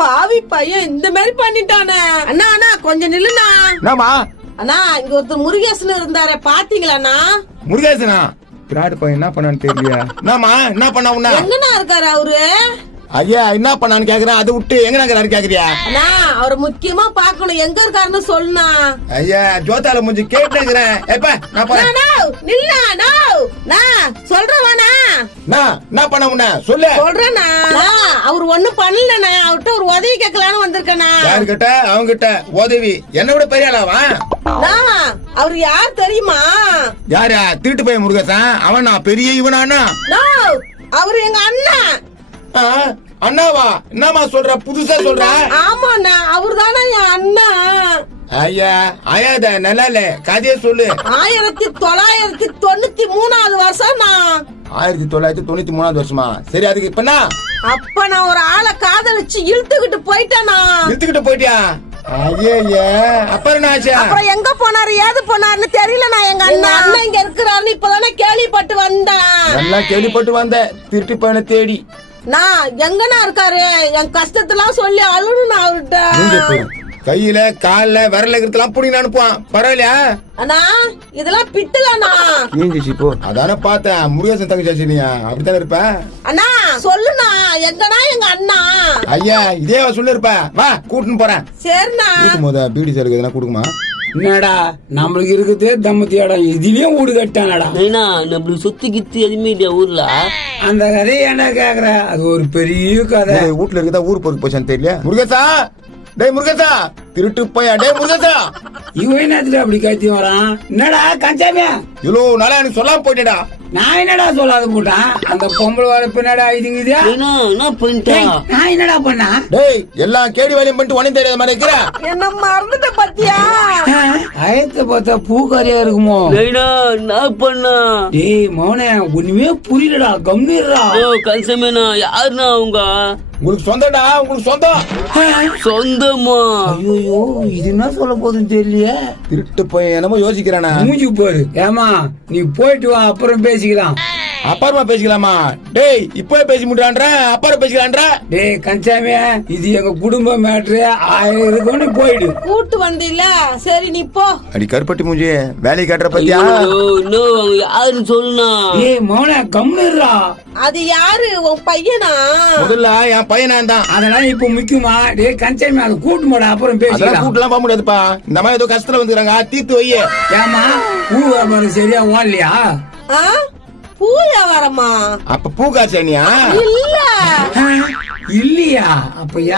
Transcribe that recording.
பாவி பையன் இந்த மாதிரி பண்ணிட்டானே. அண்ணா அண்ணா கொஞ்சம் நில்லுண்ணா. என்னம்மா? அண்ணா இங்க ஒருத்தர் முருகேசன் இருந்தாரு, பாத்தீங்களாண்ணா? முருகேசனா? பிராடு பையன் என்ன பண்ணான்னு தெரியலையா? என்னம்மா என்ன பண்ணா உன்ன? எங்கண்ணா இருக்காரு அவரு? ஐயா என்ன பண்ணான்னு கேக்குறேன், அதை விட்டு எங்க இருக்கிறாரு கேக்குறியா? அண்ணா அவரை முக்கியமா பாக்கணும், எங்க இருக்காருன்னு சொல்லுண்ணா. ஐயா ஜோத்தால முடிஞ்சு கேட்டுக்கிறேன். எப்ப நான் போறேன். சொல்றேண்ணா. என்ன பண்ண உன்ன சொல்லு. சொல்றேண்ணா. அவர் ஒண்ணும் பண்ணலண்ணா, அவர்கிட்ட ஒரு உதவி கேட்கலான்னு வந்திருக்கேண்ணா. யாருகிட்ட? அவங்க கிட்ட உதவி? என்ன விட பெரிய ஆளாவா? அவர் யார் தெரியுமா? யாரா? திருட்டு பையன் முருகேசன் அவன்? நான் பெரிய இவனானா? அவரு எங்க அண்ணன். அண்ணாவா? என்னமா சொல்ற, புதுசா சொல்ற? ஆமாண்ணா அவரு தானே என் அண்ணன். ஐயா ஆயாத நல்லா இல்ல, கதைய சொல்லு. 1993 வருஷம். 1993 வருஷமா? சரி அதுக்கு இப்ப அப்ப நான் ஒரு ஆளை காதலிச்சு இழுத்துக்கிட்டு போயிட்டேனா. இழுத்துக்கிட்டு போயிட்டியா? ஐயே அப்புறம் என்ன ஆச்சு? அப்புறம் எங்க போனாரு ஏது போனாருன்னு தெரியல. நான் எங்க அண்ணன் இங்க இருக்கிறாருன்னு இப்பதானே கேள்விப்பட்டு வந்தேன். நல்லா கேள்விப்பட்டு வந்த திருட்டு பையனை தேடி. நான் எங்கண்ணா இருக்காரு? என் கஷ்டத்தெல்லாம் சொல்லி அழுணும் அவர்கிட்ட. கையில கால்ல விரல இருக்கிறதெல்லாம் புடி அனுப்புவான். பரவாயில்லையா? அண்ணா இதெல்லாம் பித்தலண்ணா. அதானே பார்த்தேன். முருகேசன் தங்கச்சாச்சியா அப்படித்தானே இருப்ப? அண்ணா சொல்லுண்ணா, எங்கண்ணா எங்க அண்ணா? ஐயா இதே சொல்லு இருப்ப. வா கூட்டுன்னு போறேன். சரிண்ணா. போத பீடி சருக்கு எதனா கொடுக்குமா? என்னடா நம்மளுக்கு இருக்குதே தம்மத்தியாடா, இதுலயும் வீடு கட்டானடா. நம்மளுக்கு சொத்து கித்து எதுவுமே இல்லையா ஊர்ல? அந்த கதையை என்ன கேக்குற? அது ஒரு பெரிய கதை. வீட்டுல இருக்குதா ஊர் பொறுப்பு போச்சான்னு தெரியல. முருகேசா, டேய் முருகேசா, திருட்டு பையா. டேய் முருகேசா, இவன் என்னத்துல அப்படி கத்தி வரான்? என்னடா கஞ்சாமியா? இவ்வளவு நாளா எனக்கு சொல்லாம போயிட்டேடா. நான் என்னடா சொல்லாத போட்டான்? அந்த பொம்பளை வர பின்னாடா இதுங்குது. என்ன பண்ணிட்டேன்? நான் என்னடா பண்ணா? டேய் எல்லாம் கேடி வேலையும் பண்ணிட்டு உனக்கு தெரியாத மாதிரி இருக்கிற. என்ன மறந்துட்ட பத்தியா? ஆயத்தை பார்த்தா பூக்காரியா இருக்குமோ? என்ன பண்ணா? டேய் மௌனே ஒண்ணுமே புரியலடா, கம்மிடுறா. கன்சமேனா யாருண்ணா அவங்க? உங்களுக்கு சொந்தடா, உங்களுக்கு சொந்தம். சொந்தமா? ஐயோ இது என்ன சொல்ல போதுன்னு தெரியலையே. திருட்டு பையன் என்னமோ யோசிக்கிறானா? மூஞ்சி பாரு. ஏமா நீ போயிட்டு வா, அப்புறம் பேசிக்கலாம். அப்புறமா பேசிக்கலாமா? டேய் இப்பவே பேசி முடியான்ற, அப்புறம் பேசிக்கலான்ற. டேய் கன்சாமியா, இது எங்க குடும்ப மேட்ரு. 1000 இருக்குன்னு போயிடு. கூட்டு வந்தில, சரி நீ போ. அடி கருப்பட்டி மூஞ்சி வேலை காட்டுற பத்தியா? யாருன்னு சொல்லுனா? ஏய் மௌன கம்முறா. அது யாரு? உன் பையனா? முதல்ல என் பையனா தான். அதெல்லாம் இப்ப முக்கியமா? டேய் கன்சாமியா அது கூட்டு போட, அப்புறம் பேசிக்கலாம். கூட்டலாம் போக முடியாதுப்பா. இந்த மாதிரி ஏதோ கஷ்டத்துல வந்துக்கிறாங்க, தீர்த்து வையே. ஏமா பூ வியாபாரம் சரியா ஓடலையா? பூ வியாபாரமா? அப்ப பூ காசனியா? இல்ல இல்லையா? அப்ப யார்